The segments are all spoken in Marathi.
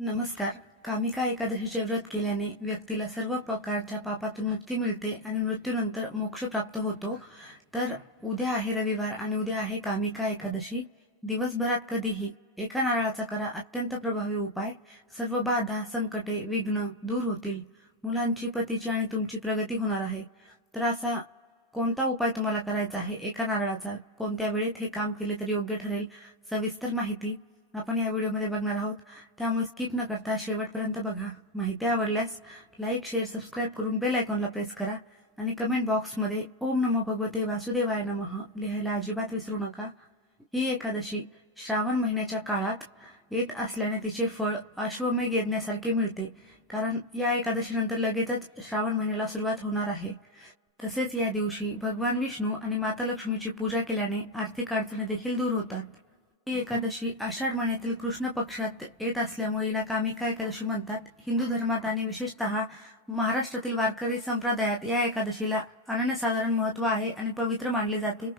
नमस्कार. कामिका एकादशीचे व्रत केल्याने व्यक्तीला सर्व प्रकारच्या पापातून मुक्ती मिळते आणि मृत्यूनंतर मोक्ष प्राप्त होतो. तर उद्या आहे रविवार आणि उद्या आहे कामिका एकादशी. दिवसभरात कधीही एका नारळाचा करा अत्यंत प्रभावी उपाय. सर्व बाधा, संकटे, विघ्न दूर होतील. मुलांची, पतीची आणि तुमची प्रगती होणार आहे. तर असा कोणता उपाय तुम्हाला करायचा आहे एका नारळाचा, कोणत्या वेळेत हे काम केले तर योग्य ठरेल, सविस्तर माहिती आपण या व्हिडिओमध्ये बघणार आहोत. त्यामुळे स्किप न करता शेवटपर्यंत बघा. माहिती आवडल्यास लाईक, शेअर, सबस्क्राईब करून बेल आयकॉनला प्रेस करा आणि कमेंट बॉक्समध्ये ओम नमो भगवते वासुदेवाय नमः लिहायला अजिबात विसरू नका. ही एकादशी श्रावण महिन्याच्या काळात येत असल्याने तिचे फळ अश्वमेघ यज्ञासारखे मिळते. कारण या एकादशीनंतर लगेचच श्रावण महिन्याला सुरुवात होणार आहे. तसेच या दिवशी भगवान विष्णू आणि माता लक्ष्मीची पूजा केल्याने आर्थिक अडचणी देखील दूर होतात. ही एकादशी आषाढ महिन्यातील कृष्ण पक्षात येत असल्यामुळे हिला कामिका एकादशी म्हणतात. हिंदू धर्मात आणि विशेषतः महाराष्ट्रातील वारकरी संप्रदायात या एकादशीला अनन्यसाधारण महत्त्व आहे आणि पवित्र मानले जाते.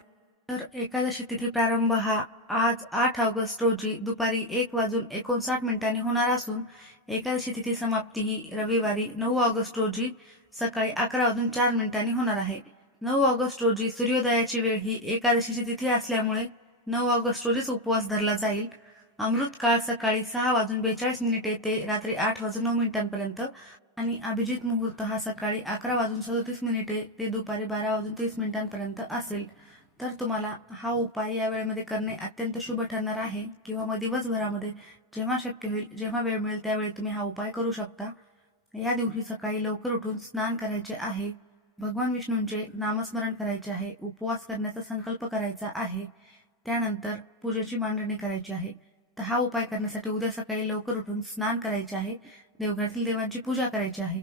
तर एकादशी तिथी प्रारंभ हा आज 8 ऑगस्ट रोजी दुपारी 1:59 होणार असून एकादशी तिथी समाप्ती ही रविवारी 9 ऑगस्ट रोजी सकाळी 11:04 होणार आहे. 9 ऑगस्ट रोजी सूर्योदयाची वेळ ही एकादशीची तिथी असल्यामुळे 9 ऑगस्ट रोजीच उपवास धरला जाईल. अमृत काळ सकाळी 6:42 ते रात्री 8:09 आणि अभिजित मुहूर्त हा सकाळी 11:37 ते दुपारी 12:30 असेल. तर तुम्हाला हा उपाय या वेळेमध्ये करणे अत्यंत शुभ ठरणार आहे. किंवा मग दिवसभरामध्ये जेव्हा शक्य होईल, जेव्हा वेळ मिळेल त्यावेळी तुम्ही हा उपाय करू शकता. या दिवशी सकाळी लवकर उठून स्नान करायचे आहे. भगवान विष्णूंचे नामस्मरण करायचे आहे. उपवास करण्याचा संकल्प करायचा आहे. त्यानंतर पूजेची मांडणी करायची आहे. तर हा उपाय करण्यासाठी उद्या सकाळी लवकर उठून स्नान करायचे आहे. देवघरातील देवांची पूजा करायची आहे.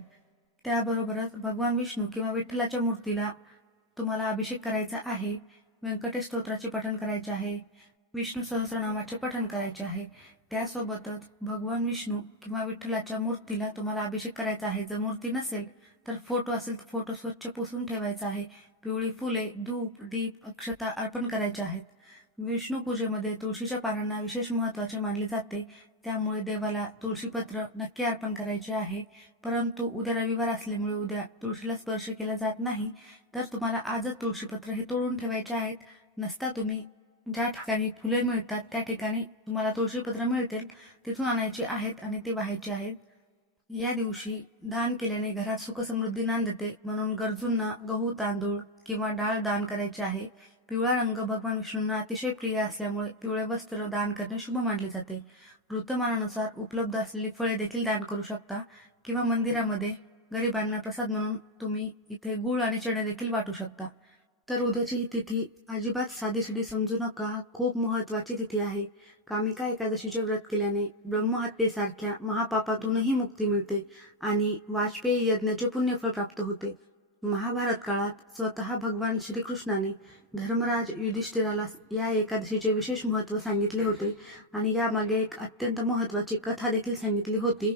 त्याबरोबरच भगवान विष्णू किंवा विठ्ठलाच्या मूर्तीला तुम्हाला अभिषेक करायचा आहे. व्यंकटेश स्तोत्राचे पठण करायचे आहे. विष्णू सहस्रनामाचे पठण करायचे आहे. त्यासोबतच भगवान विष्णू किंवा विठ्ठलाच्या मूर्तीला तुम्हाला अभिषेक करायचा आहे. जर मूर्ती नसेल तर फोटो असेल तर फोटो स्वच्छ पुसून ठेवायचा आहे. पिवळी फुले, धूप, दीप, अक्षता अर्पण करायचे आहेत. विष्णू पूजेमध्ये तुळशीच्या पानांना विशेष महत्त्वाचे मानले जाते. त्यामुळे देवाला तुळशीपत्र नक्की अर्पण करायचे आहे. परंतु उद्या रविवार असल्यामुळे उद्या तुळशीला स्पर्श केला जात नाही. तर तुम्हाला आजच तुळशीपत्र हे तोडून ठेवायचे आहेत. नसता तुम्ही ज्या ठिकाणी फुले मिळतात त्या ठिकाणी तुम्हाला तुळशीपत्र मिळतील, तिथून आणायचे आहेत आणि ते वाहायचे आहेत. या दिवशी दान केल्याने घरात सुखसमृद्धी नांदते, म्हणून गरजूंना गहू, तांदूळ किंवा डाळ दान करायचे आहे. पिवळा रंग भगवान विष्णूंना अतिशय प्रिय असल्यामुळे पिवळे वस्त्र दान करणे शुभ मानले जाते. ऋतुमानानुसार उपलब्ध असलेली फळे देखील दान करू शकता किंवा मंदिरामध्ये गरिबांना प्रसाद म्हणून तुम्ही इथे गूळ आणि चणे देखील वाटू शकता. तर उद्याची ही तिथी अजिबात साधीसुधी समजू नका. खूप महत्त्वाची तिथी आहे. कामिका एकादशीचे व्रत केल्याने ब्रह्महत्येसारख्या महापापातूनही मुक्ती मिळते आणि वाजपेयी यज्ञाचे पुण्यफळ प्राप्त होते. महाभारत काळात स्वतः भगवान श्रीकृष्णाने धर्मराज युधिष्ठिराला या एकादशीचे विशेष महत्त्व सांगितले होते आणि यामागे एक अत्यंत महत्त्वाची कथा देखील सांगितली होती.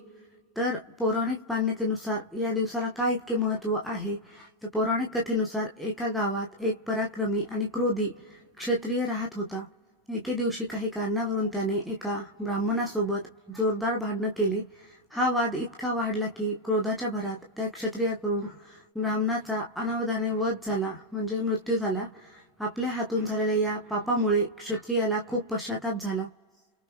तर पौराणिक मान्यतेनुसार या दिवसाला का इतके महत्त्व आहे, तर पौराणिक कथेनुसार एका गावात एक पराक्रमी आणि क्रोधी क्षत्रिय राहत होता. एके दिवशी काही कारणावरून त्याने एका ब्राह्मणासोबत जोरदार भांडण केले. हा वाद इतका वाढला की क्रोधाच्या भरात त्या क्षत्रियाकडून ब्राह्मणाचा अनावधाने वध झाला, म्हणजे मृत्यू झाला. आपल्या हातून झालेल्या या पापामुळे क्षत्रियाला खूप पश्चाताप झाला.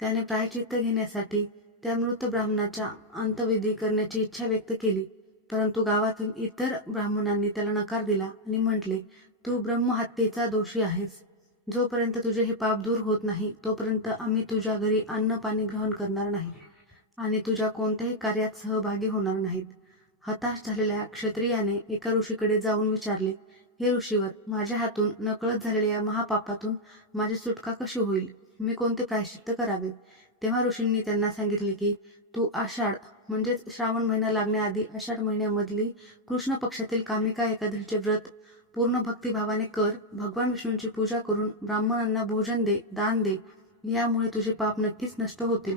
त्याने प्रायश्चित्त घेण्यासाठी त्या मृत ब्राह्मणाचा अंत्यविधी करण्याची इच्छा व्यक्त केली. परंतु गावातील इतर ब्राह्मणांनी त्याला नकार दिला आणि म्हटले, तू ब्रह्महत्येचा दोषी आहेस. जोपर्यंत तुझे हे पाप दूर होत नाही तोपर्यंत आम्ही तुझ्या घरी अन्न पाणी ग्रहण करणार नाही आणि तुझ्या कोणत्याही कार्यात सहभागी होणार नाहीत. हताश झालेल्या क्षत्रियाने एका ऋषीकडे जाऊन विचारले, हे ऋषीवर, माझ्या हातून नकळत झालेल्या या महापापातून माझी सुटका कशी होईल? मी कोणते प्रायश्चित्त करावे? तेव्हा ऋषींनी त्यांना सांगितले की तू आषाढ म्हणजेच श्रावण महिना लागण्याआधी आषाढ महिन्यामधली कृष्ण पक्षातील कामिका एकादशीचे व्रत पूर्ण भक्तिभावाने कर. भगवान विष्णूंची पूजा करून ब्राह्मणांना भोजन दे, दान दे. यामुळे तुझे पाप नक्कीच नष्ट होतील.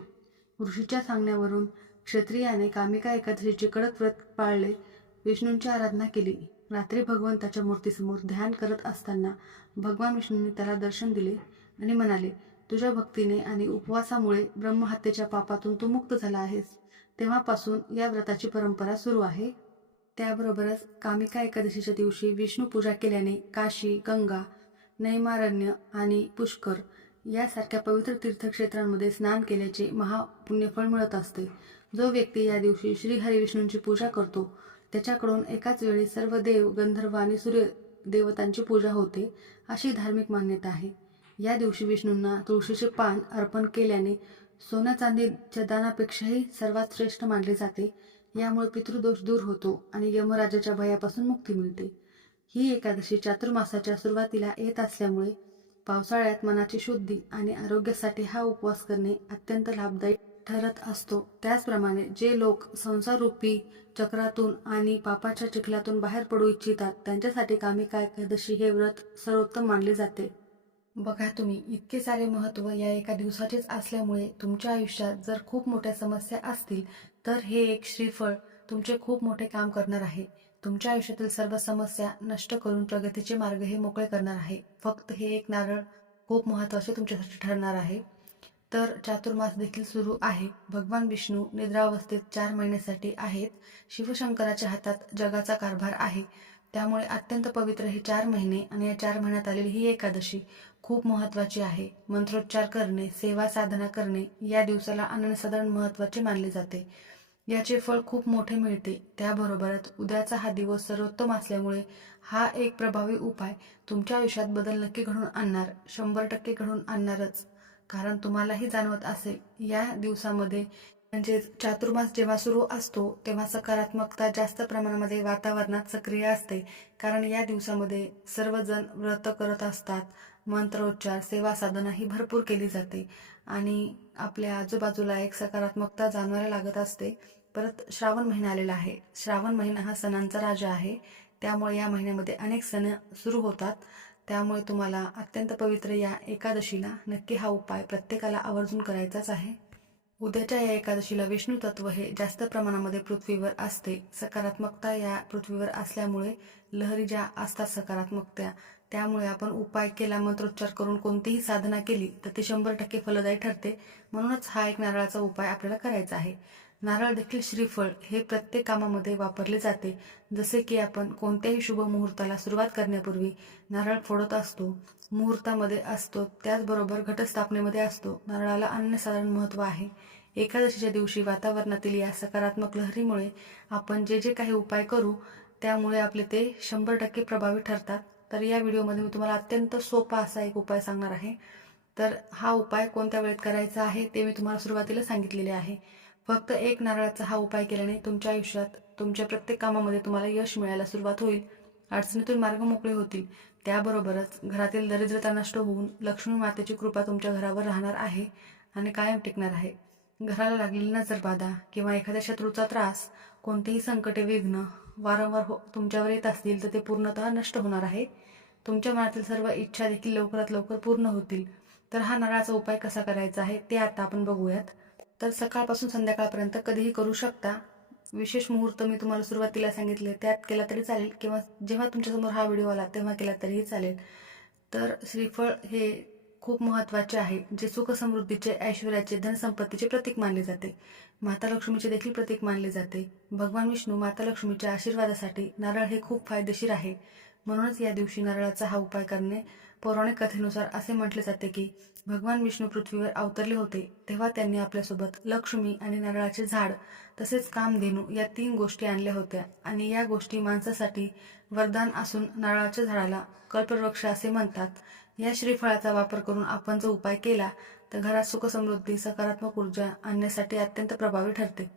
ऋषीच्या सांगण्यावरून क्षत्रियाने कामिका एकादशीचे कडक व्रत पाळले. विष्णूंची आराधना केली. रात्री भगवंताच्या मूर्तीसमोर ध्यान करत असताना भगवान विष्णूंनी त्याला दर्शन दिले आणि म्हणाले, तुझ्या भक्तीने आणि उपवासामुळे ब्रह्महत्येच्या पापातून तू मुक्त झाला आहेस. तेव्हापासून या व्रताची परंपरा सुरू आहे. त्याबरोबरच कामिका एकादशीच्या दिवशी विष्णू पूजा केल्याने काशी, गंगा, नैमारण्य आणि पुष्कर यासारख्या पवित्र तीर्थक्षेत्रांमध्ये स्नान केल्याचे महापुण्यफळ मिळत असते. जो व्यक्ती या दिवशी श्री हरिविष्णूंची पूजा करतो त्याच्याकडून एकाच वेळी सर्व देव, गंधर्व आणि सूर्य देवतांची पूजा होते, अशी धार्मिक मान्यता आहे. या दिवशी विष्णूंना तुळशीचे पान अर्पण केल्याने सोन्या चांदीच्या दानापेक्षाही सर्वात श्रेष्ठ मानले जाते. यामुळे पितृदोष दूर होतो आणि यमराजाच्या भयापासून मुक्ती मिळते. ही एकादशी चातुर्मासाच्या सुरुवातीला येत असल्यामुळे पावसाळ्यात मनाची शुद्धी आणि आरोग्यासाठी हा उपवास करणे अत्यंत लाभदायी ठरत असतो. त्याचप्रमाणे जे लोक संसाररूपी चक्रातून आणि पापाच्या चिखलातून बाहेर पडू इच्छितात त्यांच्यासाठी कामिका एकादशी हे व्रत सर्वोत्तम मानले जाते. बघा तुम्ही, इतके सारे महत्त्व या एका दिवसाचेच असल्यामुळे तुमच्या आयुष्यात जर खूप मोठ्या समस्या असतील तर हे एक श्रीफळ तुमचे खूप मोठे काम करणार आहे. तुमच्या आयुष्यातील सर्व समस्या नष्ट करून प्रगतीचे मार्ग हे मोकळे करणार आहे. फक्त हे एक नारळ खूप महत्त्वाचे तुमच्यासाठी ठरणार आहे. तर चातुर्मास देखील सुरू आहे. भगवान विष्णू निद्रावस्थेत 4 महिन्यासाठी आहेत. शिवशंकराच्या हातात जगाचा कारभार आहे. त्यामुळे अत्यंत पवित्र हे 4 महिने आणि या 4 महिन्यात आलेली ही एकादशी खूप महत्त्वाची आहे. मंत्रोच्चार करणे, सेवा साधना करणे या दिवसाला अनन्यसाधारण महत्त्वाचे मानले जाते. याचे फळ खूप मोठे मिळते. त्याबरोबरच उद्याचा हा दिवस सर्वोत्तम असल्यामुळे हा एक प्रभावी उपाय तुमच्या आयुष्यात बदल नक्की घडून आणणार, 100% घडून आणणारच. कारण तुम्हालाही जाणवत असेल या दिवसामध्ये म्हणजेच चातुर्मास जेव्हा सुरू असतो तेव्हा सकारात्मकता जास्त प्रमाणामध्ये वातावरणात सक्रिय असते. कारण या दिवसामध्ये सर्वजण व्रत करत असतात. मंत्रोच्चार, सेवा साधना ही भरपूर केली जाते आणि आपल्या आजूबाजूला एक सकारात्मकता जाणवायला लागत असते. परत श्रावण महिना आलेला आहे. श्रावण महिना हा सणांचा राजा आहे. त्यामुळे या महिन्यामध्ये अनेक सण सुरू होतात. त्यामुळे तुम्हाला अत्यंत पवित्र या एकादशीला नक्की हा उपाय प्रत्येकाला आवर्जून करायचाच आहे. उद्याच्या या एकादशीला विष्णू तत्व हे जास्त प्रमाणामध्ये पृथ्वीवर असते. सकारात्मकता या पृथ्वीवर असल्यामुळे लहरी ज्या असतात सकारात्मकता, त्यामुळे आपण उपाय केला, मंत्रोच्चार करून कोणतीही साधना केली तर ती 100% फलदायी ठरते. म्हणूनच हा एक नारळाचा उपाय आपल्याला करायचा आहे. नारळ देखील श्रीफळ हे प्रत्येक कामामध्ये वापरले जाते. जसे की आपण कोणत्याही शुभ मुहूर्ताला सुरुवात करण्यापूर्वी नारळ फोडत असतो, मुहूर्तामध्ये असतो, त्याचबरोबर घटस्थापनेमध्ये असतो. नारळाला अनन्यसाधारण महत्त्व आहे. एकादशीच्या दिवशी वातावरणातील या सकारात्मक लहरीमुळे आपण जे जे काही उपाय करू त्यामुळे आपले ते 100% प्रभावी ठरतात. तर या व्हिडिओमध्ये मी तुम्हाला अत्यंत सोपा असा एक उपाय सांगणार आहे. तर हा उपाय कोणत्या वेळेत करायचा आहे ते मी तुम्हाला सुरुवातीला सांगितलेले आहे. फक्त एक नारळाचा हा उपाय केल्याने तुमच्या आयुष्यात तुमच्या प्रत्येक कामामध्ये तुम्हाला यश मिळायला सुरुवात होईल. अडचणीतून मार्ग मोकळे होतील. त्याबरोबरच घरातील दरिद्रता नष्ट होऊन लक्ष्मी मातेची कृपा तुमच्या घरावर राहणार आहे आणि कायम टिकणार आहे. घराला लागलेली नजरबाधा किंवा एखाद्या शत्रूचा त्रास, कोणतेही संकटे, विघ्न वारंवार तुमच्यावर येत असतील तर ते पूर्णतः नष्ट होणार आहे. तुमच्या मनातील सर्व इच्छा देखील लवकरात लवकर पूर्ण होतील. तर हा नारळाचा उपाय कसा करायचा आहे ते आता आपण बघूयात. तर सकाळपासून संध्याकाळपर्यंत कधीही करू शकता. विशेष मुहूर्त मी तुम्हाला सुरुवातीला सांगितले त्यात केला तरी चालेल किंवा जेव्हा तुमच्यासमोर हा व्हिडिओ आला तेव्हा केला तरीही चालेल. तर श्रीफळ हे खूप महत्त्वाचे आहे, जे सुख समृद्धीचे, ऐश्वर्याचे, धनसंपत्तीचे प्रतीक मानले जाते. माता लक्ष्मीचे देखील प्रतीक मानले जाते. भगवान विष्णू माता लक्ष्मीच्या आशीर्वादासाठी नारळ हे खूप फायदेशीर आहे. म्हणूनच या दिवशी नारळाचा हा उपाय करणे. पौराणिक कथेनुसार असे म्हटले जाते की भगवान विष्णू पृथ्वीवर अवतरले होते तेव्हा त्यांनी आपल्यासोबत लक्ष्मी आणि नारळाचे झाड तसेच कामधेनू या 3 गोष्टी आणल्या होत्या आणि या गोष्टी माणसासाठी वरदान असून नारळाच्या झाडाला कल्पवृक्ष असे म्हणतात. या श्रीफळाचा वापर करून आपण जो उपाय केला तर घरात सुख समृद्धी, सकारात्मक ऊर्जा आणण्यासाठी अत्यंत प्रभावी ठरते.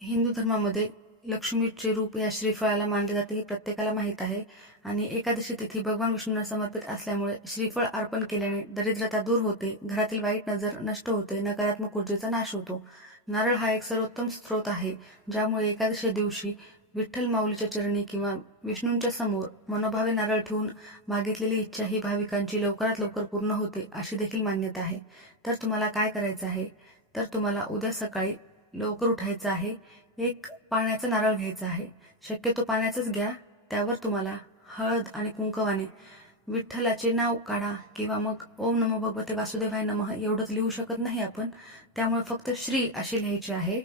हिंदू धर्मामध्ये लक्ष्मीचे रूप या श्रीफळाला मानले जाते हे प्रत्येकाला माहीत आहे आणि एकादशी तिथी भगवान विष्णूंना समर्पित असल्यामुळे श्रीफळ अर्पण केल्याने दरिद्रता दूर होते, घरातील वाईट नजर नष्ट होते, नकारात्मक ऊर्जेचा नाश होतो. नारळ हा एक सर्वोत्तम स्रोत आहे ज्यामुळे एकादशी दिवशी विठ्ठल माऊलीच्या चरणी किंवा विष्णूंच्या समोर मनोभावे नारळ ठेवून मागितलेली इच्छा ही भाविकांची लवकरात लवकर पूर्ण होते अशी देखील मान्यता आहे. तर तुम्हाला काय करायचं आहे, तर तुम्हाला उद्या सकाळी लवकर उठायचं आहे. एक पाण्याचा नारळ घ्यायचा आहे. शक्यतो पाण्याचंच घ्या. त्यावर तुम्हाला हळद आणि कुंकवाने विठ्ठलाचे नाव काढा किंवा मग ओम नमो भगवते वासुदेवाय नमः एवढंच लिहू शकत नाही आपण, त्यामुळे फक्त श्री अशी लिहायची आहे.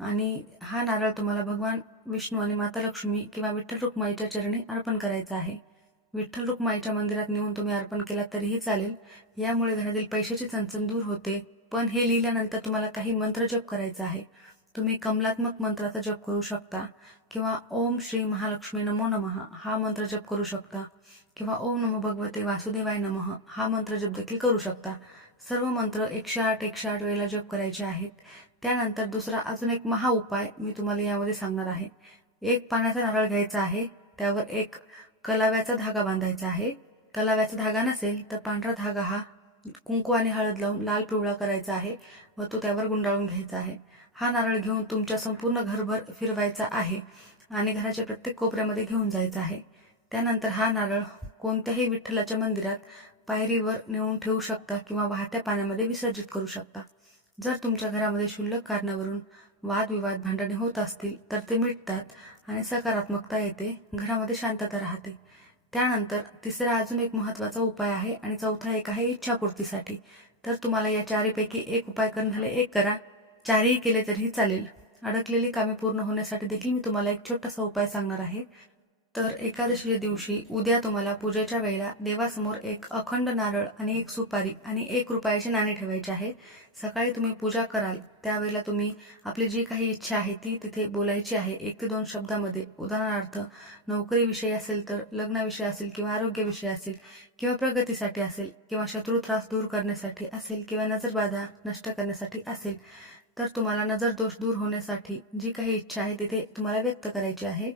आणि हा नारळ तुम्हाला भगवान विष्णू आणि माता लक्ष्मी किंवा विठ्ठल रुक्माईच्या चरणी अर्पण करायचा आहे. विठ्ठल रुक्माईच्या मंदिरात नेऊन तुम्ही अर्पण केला तरीही चालेल. यामुळे घरातील पैशाची चणचण दूर होते. पण हे लिहिल्यानंतर तुम्हाला काही मंत्र जप करायचा आहे. तुम्ही कमलात्मक मंत्राचा जप करू शकता किंवा ओम श्री महालक्ष्मी नमो नमः हा मंत्र जप करू शकता किंवा ओम नमो भगवते वासुदेवाय नमः हा मंत्र जप देखील करू शकता. सर्व मंत्र 108 वेळेला जप करायचे आहेत. त्यानंतर दुसरा अजून एक महा उपाय मी तुम्हाला यामध्ये सांगणार आहे. एक पाण्याचा नारळ घ्यायचा आहे. त्यावर एक कलाव्याचा धागा बांधायचा आहे. कलाव्याचा धागा नसेल तर पांढरा धागा हा कुंकू आणि हळद लावून लाल पिवळा करायचा आहे व तो त्यावर गुंडाळून घ्यायचा आहे. हा नारळ घेऊन तुमच्या संपूर्ण घरभर फिरवायचा आहे आणि घराच्या प्रत्येक कोपऱ्यामध्ये घेऊन जायचा आहे. त्यानंतर हा नारळ कोणत्याही विठ्ठलाच्या मंदिरात पायरीवर नेऊन ठेवू शकता किंवा वाहत्या पाण्यामध्ये विसर्जित करू शकता. जर तुमच्या घरामध्ये क्षुल्लक कारणावरून वादविवाद भांडणे होत असतील तर ते मिटतात आणि सकारात्मकता येते, घरामध्ये शांतता राहते. त्यानंतर तिसरा अजून एक महत्त्वाचा उपाय आहे आणि चौथा एक आहे इच्छापूर्तीसाठी. तर तुम्हाला या चारीपैकी एक उपाय करण्याला एक करा, चारही केले तरीही चालेल. अडकलेली कामे पूर्ण होण्यासाठी देखील मी तुम्हाला एक छोटासा उपाय सांगणार आहे. तर एकादशीच्या दिवशी उद्या तुम्हाला पूजेच्या वेळेला देवासमोर एक अखंड नारळ आणि एक सुपारी आणि ₹1 नाणे ठेवायचे आहे. सकाळी तुम्ही पूजा कराल त्यावेळेला तुम्ही आपली जी काही इच्छा आहे ती तिथे बोलायची आहे 1 ते 2 शब्दामध्ये. उदाहरणार्थ नोकरीविषयी असेल तर लग्नाविषयी असेल किंवा आरोग्याविषयी असेल किंवा प्रगतीसाठी असेल किंवा शत्रू त्रास दूर करण्यासाठी असेल किंवा नजरबाधा नष्ट करण्यासाठी असेल. तर तुम्हाला नजर दोष दूर होण्यासाठी जी काही इच्छा आहे तिथे तुम्हाला व्यक्त करायची आहे.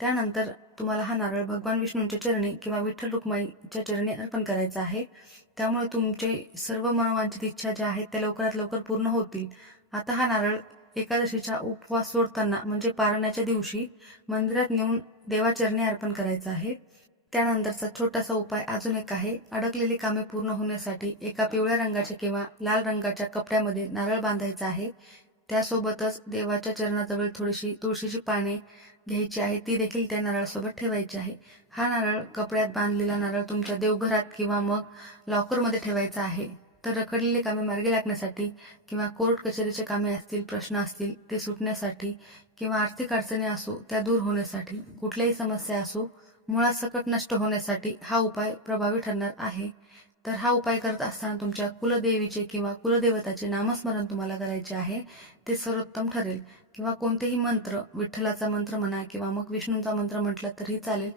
त्यानंतर तुम्हाला हा नारळ भगवान विष्णूंच्या चरणी किंवा विठ्ठल रुक्माईच्या चरणी अर्पण करायचा आहे. त्यामुळे तुमचे सर्व मनोवांछित इच्छा ज्या आहेत त्या लवकरात लवकर पूर्ण होतील. आता हा नारळ एकादशीचा उपवास सोडताना म्हणजे पारण्याच्या दिवशी मंदिरात नेऊन देवाचरणी अर्पण करायचा आहे. त्यानंतरचा छोटासा उपाय अजून एक आहे. अडकलेली कामे पूर्ण होण्यासाठी एका पिवळ्या रंगाच्या किंवा लाल रंगाच्या कपड्यामध्ये नारळ बांधायचा आहे. त्यासोबतच देवाच्या चरणाजवळ थोडीशी तुळशीची पाने घ्यायची आहे, ती देखील त्या नारळासोबत ठेवायची आहे. हा नारळ कपड्यात बांधलेला नारळ तुमच्या देवघरात किंवा मग लॉकरमध्ये ठेवायचा आहे. तर रखडलेली कामे मार्गी लागण्यासाठी किंवा कोर्ट कचेरीचे कामे असतील, प्रश्न असतील ते सुटण्यासाठी किंवा आर्थिक अडचणी असो त्या दूर होण्यासाठी, कुठल्याही समस्या असो मुळासकट नष्ट होण्यासाठी हा उपाय प्रभावी ठरणार आहे. तर हा उपाय करत असताना तुमच्या कुलदेवीचे किंवा कुलदेवताचे नामस्मरण तुम्हाला करायचे आहे. ते सर्वोत्तम ठरेल. किंवा कोणतेही मंत्र, विठ्ठलाचा मंत्र म्हणा किंवा मग विष्णूंचा मंत्र म्हटलं तरी चालेल.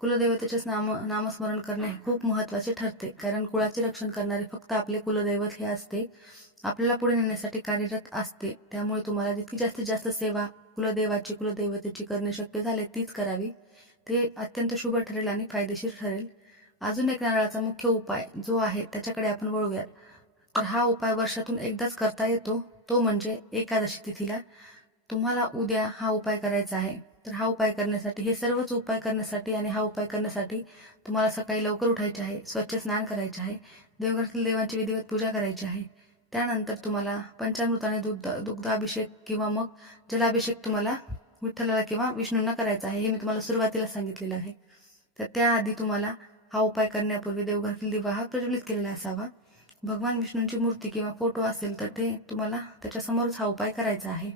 कुलदेवतेचेच नामस्मरण करणे हे खूप महत्त्वाचे ठरते. कारण कुळाचे रक्षण करणारे फक्त आपले कुलदैवत हे असते. आपल्याला पुढे नेण्यासाठी कार्यरत असते. त्यामुळे तुम्हाला जितकी जास्तीत जास्त सेवा कुलदेवाची, कुलदैवतेची करणे शक्य झाले तीच करावी. ते अत्यंत शुभ ठरेल आणि फायदेशीर ठरेल. अजून एक नारळाचा मुख्य उपाय जो आहे त्याच्याकडे आपण वळूयात. तर हा उपाय वर्षातून एकदाच करता येतो, तो म्हणजे एकादशी तिथीला. तुम्हाला उद्या हा उपाय करायचा आहे. तर हा उपाय करण्यासाठी, हे सर्वच उपाय करण्यासाठी आणि हा उपाय करण्यासाठी तुम्हाला सकाळी लवकर उठायचे आहे, स्वच्छ स्नान करायचे आहे, देवघरातील देवांची विधिवत पूजा करायची आहे. त्यानंतर तुम्हाला पंचामृताने दुग्धाभिषेक किंवा मग जलाभिषेक तुम्हाला विठ्ठलाला किंवा विष्णूंना करायचा आहे. हे मी तुम्हाला सुरुवातीला सांगितलेलं आहे. तर त्याआधी तुम्हाला हा उपाय करण्यापूर्वी देवघरातील दिवा हा प्रज्वलित केलेला असावा. भगवान विष्णूंची मूर्ती किंवा फोटो असेल तर ते तुम्हाला त्याच्यासमोरच हा उपाय करायचा आहे.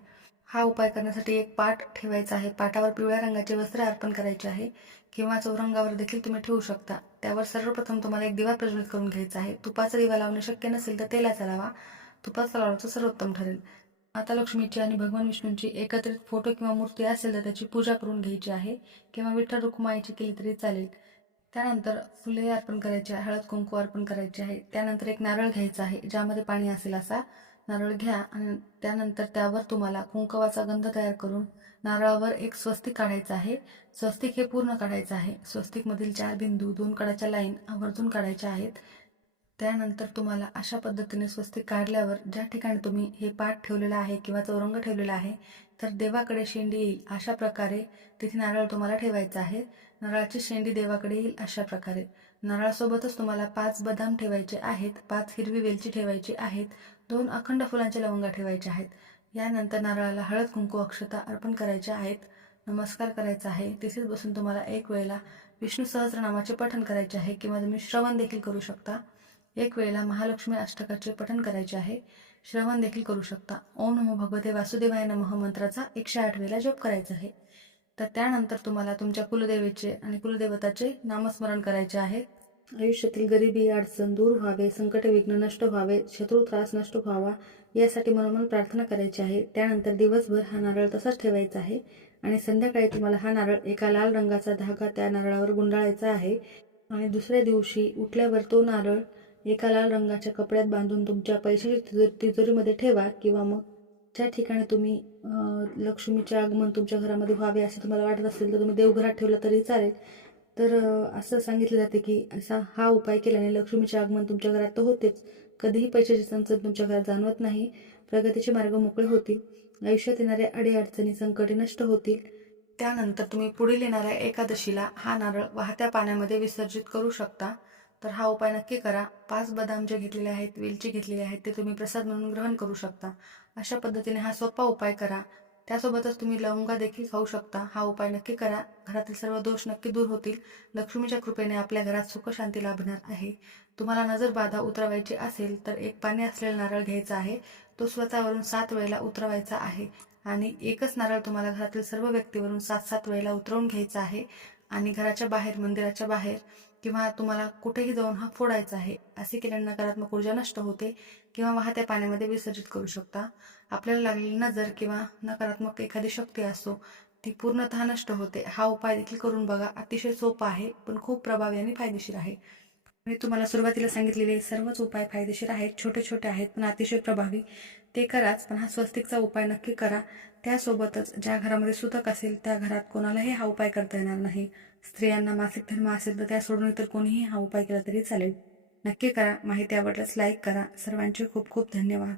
हा उपाय करण्यासाठी एक पाट ठेवायचा आहे. पाटावर पिवळ्या रंगाचे वस्त्र अर्पण करायचे आहे किंवा चौरंगावर देखील तुम्ही ठेवू शकता. त्यावर सर्वप्रथम तुम्हाला एक दिवा प्रज्वलित करून घ्यायचा आहे. तुपाचा दिवा लावणे शक्य नसेल तर तेलाचा लावा. तुपाचा लावला तर सर्वोत्तम ठरेल. माता लक्ष्मीची आणि भगवान विष्णूंची एकत्रित फोटो किंवा मूर्ती असेल तर त्याची पूजा करून घ्यायची आहे किंवा विठ्ठल रुक्माईची केली तरी चालेल. त्यानंतर फुले अर्पण करायची आहे, हळद कुंकू अर्पण करायचे आहे. त्यानंतर एक नारळ घ्यायचा आहे, ज्यामध्ये पाणी असेल असा नारळ घ्या आणि त्यानंतर त्यावर तुम्हाला कुंकवाचा गंध तयार करून नारळावर एक स्वस्तिक काढायचं आहे. स्वस्तिक हे पूर्ण काढायचं आहे. स्वस्तिकमधील 4 बिंदू, 2 कडाच्या लाईन आवर्जून काढायच्या आहेत. त्यानंतर तुम्हाला अशा पद्धतीने स्वस्तिक काढल्यावर ज्या ठिकाणी तुम्ही हे पाट ठेवलेला आहे किंवा चौरंग ठेवलेला आहे तर देवाकडे शेंडी येईल अशा प्रकारे तिथे नारळ तुम्हाला ठेवायचा आहे. नारळाची शेंडी देवाकडे येईल अशा प्रकारे. नारळासोबतच तुम्हाला 5 बदाम ठेवायचे आहेत, 5 हिरवी वेलची ठेवायची आहेत, 2 अखंड फुलांच्या लवंगा ठेवायच्या आहेत. यानंतर नारळाला हळद कुंकू अक्षता अर्पण करायच्या आहेत, नमस्कार करायचा आहे. तिथेच बसून तुम्हाला एक वेळेला विष्णू सहस्रनामाचे पठण करायचे आहे किंवा तुम्ही श्रवण देखील करू शकता. एक वेळेला महालक्ष्मी अष्टकाचे पठण करायचे आहे. श्रवण देखील करू शकता. ओम नमो भगवते वासुदेवाय नमः मंत्राचा 108 वेळा जप करायचा आहे. तर त्यानंतर तुम्हाला तुमच्या कुलदेवीचे आणि कुलदेवताचे नामस्मरण करायचे आहे. आयुष्यातील गरिबी अडचण दूर व्हावे, संकट विघ्न नष्ट व्हावे, शत्रू त्रास नष्ट व्हावा यासाठी मनोमन प्रार्थना करायची आहे. त्यानंतर दिवसभर हा नारळ तसाच ठेवायचा आहे आणि संध्याकाळी तुम्हाला हा नारळ एका लाल रंगाचा धागा त्या नारळावर गुंडाळायचा आहे आणि दुसऱ्या दिवशी उठल्यावर तो नारळ एका लाल रंगाच्या कपड्यात बांधून तुमच्या पैशाच्या तिजोरीमध्ये ठेवा किंवा मग ज्या ठिकाणी तुम्ही लक्ष्मीचे आगमन तुमच्या घरामध्ये व्हावे असे तुम्हाला वाटत असेल तर तुम्ही देवघरात ठेवलं तरी चालेल. तर असं सांगितलं जाते की असा हा उपाय केल्याने लक्ष्मीचे आगमन तुमच्या घरात तर होतेच, कधीही पैशाची चणचण तुमच्या घरात जाणवत नाही, प्रगतीचे मार्ग मोकळे होतील, आयुष्यात येणाऱ्या अडीअडचणी संकटे नष्ट होतील. त्यानंतर तुम्ही पुढील येणाऱ्या एकादशीला हा नारळ वाहत्या पाण्यामध्ये विसर्जित करू शकता. तर हा उपाय नक्की करा. 5 बदाम जे घेतलेले आहेत, वेलची घेतलेली आहेत ते तुम्ही प्रसाद म्हणून ग्रहण करू शकता. अशा पद्धतीने हा सोपा उपाय करा. त्यासोबतच तुम्ही लवंगा देखील खाऊ शकता. हा उपाय नक्की करा. घरातील सर्व दोष नक्की दूर होतील. लक्ष्मीच्या कृपेने आपल्या घरात सुख शांती लाभणार आहे. तुम्हाला नजर बाधा उतरवायची असेल तर एक पाणी असलेला नारळ घ्यायचा आहे. तो स्वतःवरून 7 वेळेला उतरवायचा आहे आणि एकच नारळ तुम्हाला घरातील सर्व व्यक्तीवरून 7-7 वेळेला उतरवून घ्यायचा आहे आणि घराच्या बाहेर, मंदिराच्या बाहेर किंवा तुम्हाला कुठेही जाऊन हा फोडायचा आहे. असे केल्याने नकारात्मक ऊर्जा नष्ट होते किंवा वाहत्या पाण्यामध्ये विसर्जित करू शकता. आपल्याला लागलेली नजर किंवा नकारात्मक एखादी शक्ती असो ती पूर्णतः नष्ट होते. हा उपाय देखील करून बघा. अतिशय सोपा आहे पण खूप प्रभावी आणि फायदेशीर आहे. मी तुम्हाला सुरुवातीला सांगितलेले सर्वच उपाय फायदेशीर आहेत, छोटे छोटे आहेत पण अतिशय प्रभावी. ते कराच, पण हा स्वस्तिकचा उपाय नक्की करा. त्यासोबतच ज्या घरामध्ये सुतक असेल त्या घरात कोणालाही हा उपाय करता येणार नाही. स्त्रियांना मासिक धर्म असेल तर त्या सोडून इतर कोणीही हा उपाय केला तरी चालेल. नक्की करा. माहिती आवडल्यास लाईक करा. सर्वांचे खूप खूप धन्यवाद.